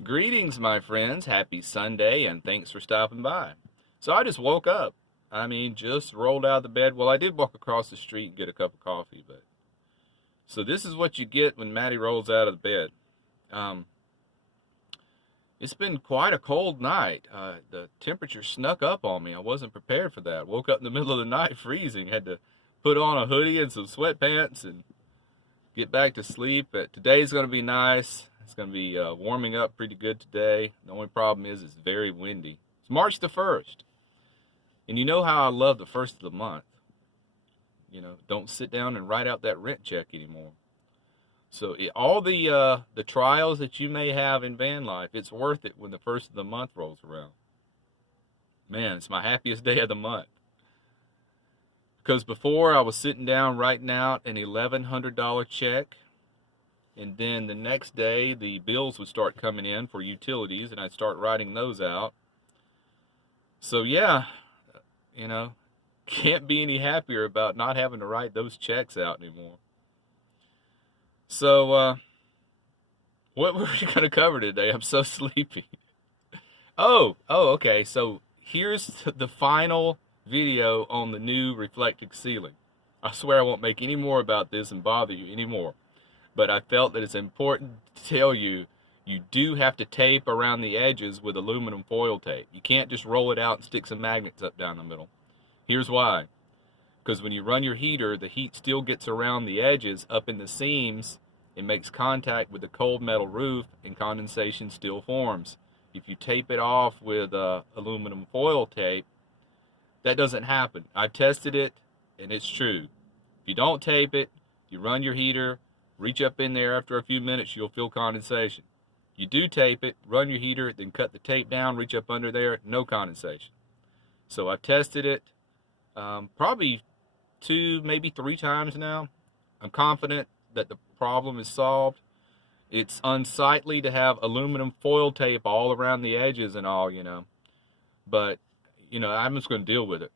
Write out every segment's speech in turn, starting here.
Greetings, my friends. Happy Sunday, and thanks for stopping by. So I just woke up. Just rolled out of the bed. Well, I did walk across the street and get a cup of coffee, but so this is what you get when Maddie rolls out of the bed. Um, it's been quite a cold night. The temperature snuck up on me. I wasn't prepared for that. Woke up in the middle of the night freezing. Had to put on a hoodie and some sweatpants and get back to sleep. But today's going to be nice. It's going to be warming up pretty good today. The only problem is it's very windy. It's March the 1st. And you know how I love the first of the month. Don't sit down and write out that rent check anymore. So all the trials that you may have in van life, it's worth it when the first of the month rolls around. Man, it's my happiest day of the month. Because before I was sitting down writing out an $1,100 check, and then the next day the bills would start coming in for utilities, and I'd start writing those out. So yeah, can't be any happier about not having to write those checks out anymore. So, what were we going to cover today? I'm so sleepy. Okay. So here's the final video on the new reflective ceiling. I swear I won't make any more about this and bother you anymore. But I felt that it's important to tell you, you do have to tape around the edges with aluminum foil tape. You can't just roll it out and stick some magnets up down the middle. Here's why. Because when you run your heater, the heat still gets around the edges up in the seams. It makes contact with the cold metal roof and condensation still forms. If you tape it off with aluminum foil tape, that doesn't happen. I've tested it and it's true. If you don't tape it, you run your heater, reach up in there after a few minutes, you'll feel condensation. You do tape it, run your heater, then cut the tape down, reach up under there, no condensation. So I've tested it probably 2, maybe 3 times now. I'm confident that the problem is solved. It's unsightly to have aluminum foil tape all around the edges and all, but I'm just going to deal with it.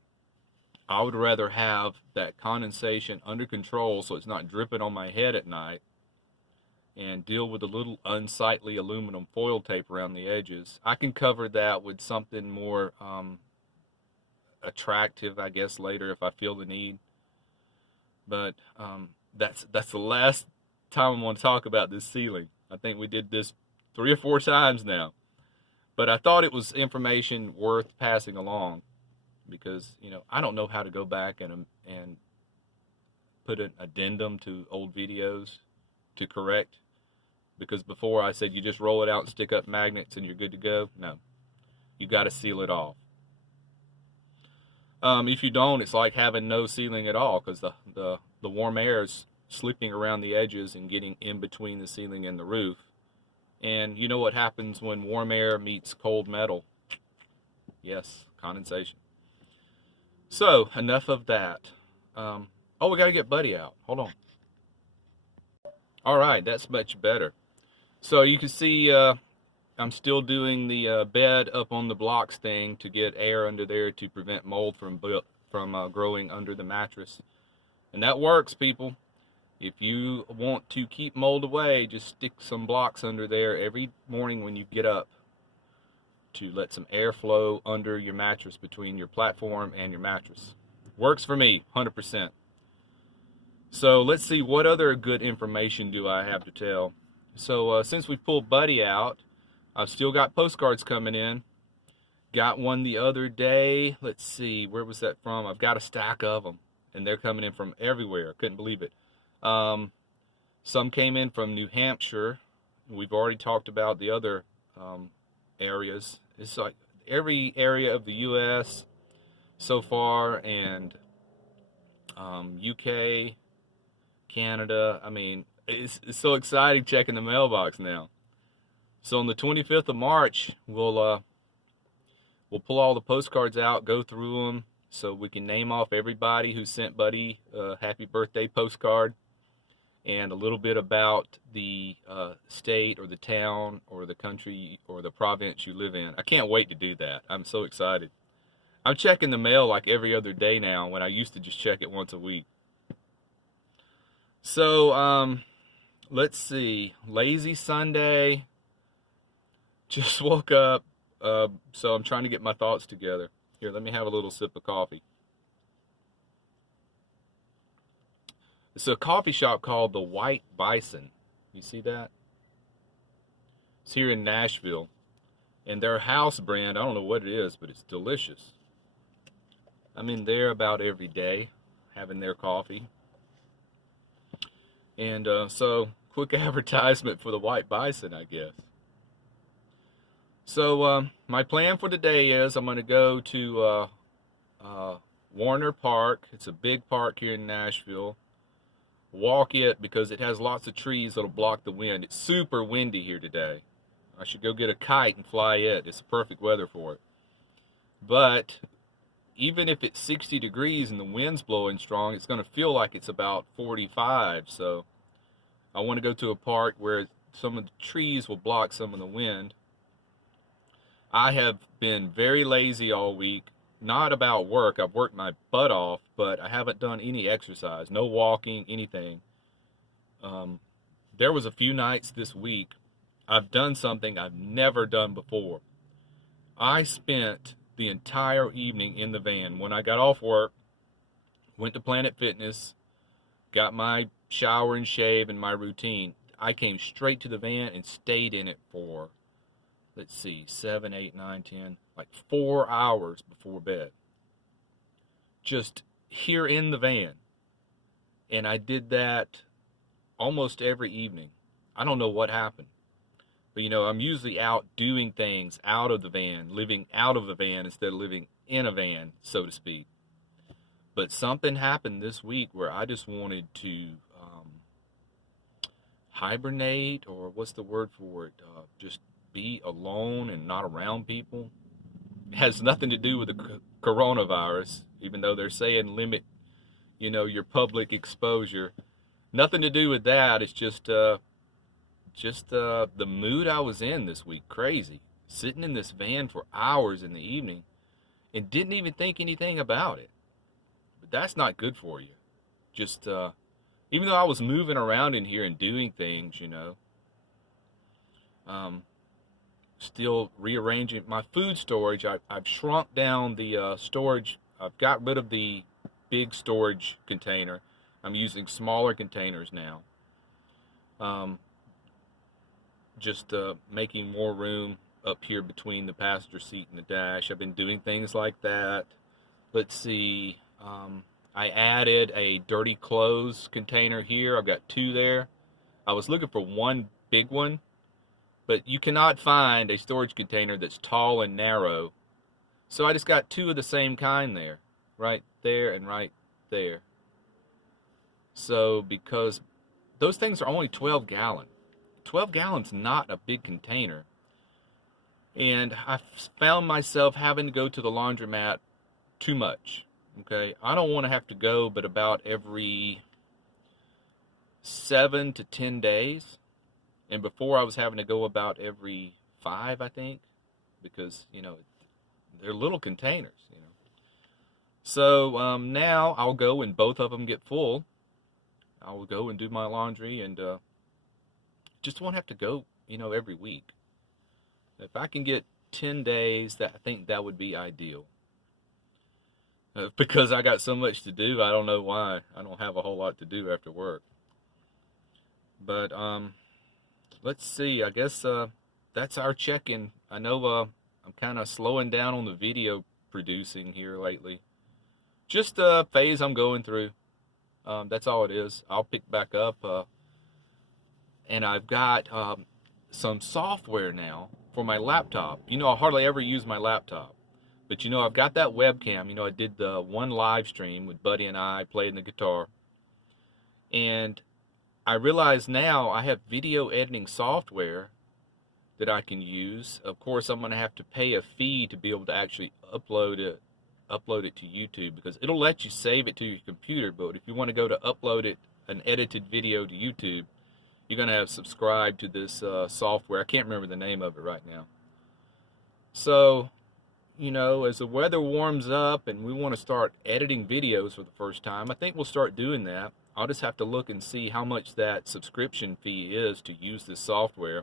I would rather have that condensation under control so it's not dripping on my head at night, and deal with a little unsightly aluminum foil tape around the edges. I can cover that with something more attractive, I guess, later if I feel the need. But that's the last time I want to talk about this ceiling. I think we did this 3 or 4 times now. But I thought it was information worth passing along because, I don't know how to go back and put an addendum to old videos to correct. Because before I said you just roll it out and stick up magnets and you're good to go. No, you got to seal it off. If you don't, it's like having no ceiling at all because the warm air is slipping around the edges and getting in between the ceiling and the roof. And you know what happens when warm air meets cold metal? Yes, condensation. So, enough of that. We got to get Buddy out. Hold on. All right, that's much better. So you can see I'm still doing the bed up on the blocks thing to get air under there to prevent mold from growing under the mattress. And that works, people. If you want to keep mold away, just stick some blocks under there every morning when you get up to let some air flow under your mattress between your platform and your mattress. Works for me, 100%. So let's see, what other good information do I have to tell? So since we pulled Buddy out, I've still got postcards coming in. Got one the other day. Let's see, where was that from? I've got a stack of them, and they're coming in from everywhere. Couldn't believe it. Some came in from New Hampshire. We've already talked about the other areas. It's like every area of the U.S. so far, and UK, Canada. It's so exciting checking the mailbox now. So on the 25th of March, we'll pull all the postcards out, go through them, so we can name off everybody who sent Buddy a happy birthday postcard, and a little bit about the state or the town or the country or the province you live in. I can't wait to do that. I'm so excited. I'm checking the mail like every other day now when I used to just check it once a week. So, let's see. Lazy Sunday. Just woke up, so I'm trying to get my thoughts together. Here, let me have a little sip of coffee. It's a coffee shop called the White Bison. You see that? It's here in Nashville. And their house brand, I don't know what it is, but it's delicious. I'm in there about every day having their coffee. And so, quick advertisement for the White Bison, I guess. So, my plan for today is I'm going to go to Warner Park. It's a big park here in Nashville. Walk it because it has lots of trees that'll block the wind. It's super windy here today. I should go get a kite and fly it. It's perfect weather for it. But even if it's 60 degrees and the wind's blowing strong, it's going to feel like it's about 45. So I want to go to a park where some of the trees will block some of the wind. I have been very lazy all week. Not about work. I've worked my butt off, but I haven't done any exercise. No walking, anything. There was a few nights this week I've done something I've never done before. I spent the entire evening in the van. When I got off work, went to Planet Fitness, got my shower and shave and my routine. I came straight to the van and stayed in it for, let's see, 7, 8, 9, 10, like 4 hours before bed. Just here in the van. And I did that almost every evening. I don't know what happened. But, you know, I'm usually out doing things out of the van, living out of the van instead of living in a van, so to speak. But something happened this week where I just wanted to hibernate, or what's the word for it? Just be alone and not around people. It has nothing to do with the coronavirus, even though they're saying limit, you know, your public exposure. Nothing to do with that. It's just the mood I was in this week. Crazy. Sitting in this van for hours in the evening and didn't even think anything about it. But that's not good for you. Just, even though I was moving around in here and doing things, you know, still rearranging my food storage. I've shrunk down the storage. I've got rid of the big storage container. I'm using smaller containers now. Just making more room up here between the passenger seat and the dash. I've been doing things like that. Let's see. I added a dirty clothes container here. I've got 2 there. I was looking for one big one, but you cannot find a storage container that's tall and narrow. So I just got 2 of the same kind there. Right there and right there. So because those things are only 12 gallon. 12 gallons not a big container. And I found myself having to go to the laundromat too much. Okay, I don't want to have to go but about every 7 to 10 days. And before I was having to go about every 5, I think, because, you know, they're little containers, you know. So now I'll go when both of them get full. I will go and do my laundry and just won't have to go, you know, every week. If I can get 10 days, I think that would be ideal. Because I got so much to do, I don't know why. I don't have a whole lot to do after work. But let's see. I guess that's our check-in. I know I'm kind of slowing down on the video producing here lately. Just a phase I'm going through. That's all it is. I'll pick back up. And I've got some software now for my laptop. You know, I hardly ever use my laptop. But, you know, I've got that webcam. You know, I did the one live stream with Buddy and I playing the guitar. And I realize now I have video editing software that I can use. Of course, I'm going to have to pay a fee to be able to actually upload it to YouTube, because it'll let you save it to your computer. But if you want to go to upload it, an edited video to YouTube, you're going to have to subscribe to this software. I can't remember the name of it right now. So, you know, as the weather warms up and we want to start editing videos for the first time, I think we'll start doing that. I'll just have to look and see how much that subscription fee is to use this software.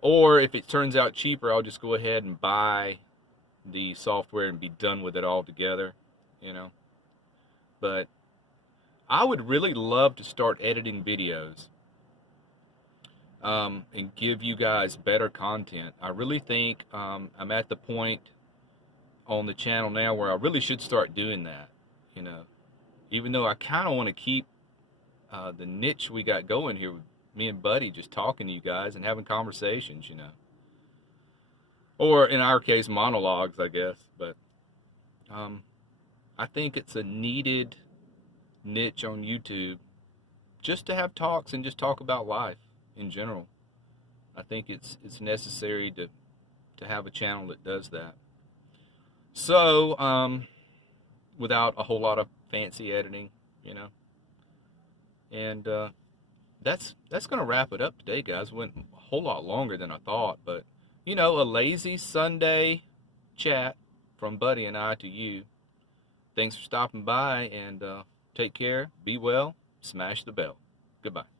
Or if it turns out cheaper, I'll just go ahead and buy the software and be done with it altogether, you know. But I would really love to start editing videos and give you guys better content. I really think I'm at the point on the channel now where I really should start doing that, you know. Even though I kind of want to keep the niche we got going here with me and Buddy just talking to you guys and having conversations, you know. Or in our case, monologues, I guess. But I think it's a needed niche on YouTube just to have talks and just talk about life in general. I think it's necessary to have a channel that does that. So, without a whole lot of fancy editing, you know. And that's going to wrap it up today, guys. Went a whole lot longer than I thought, but you know, a lazy Sunday chat from Buddy and I to you. Thanks for stopping by, and take care, be well, smash the bell. Goodbye.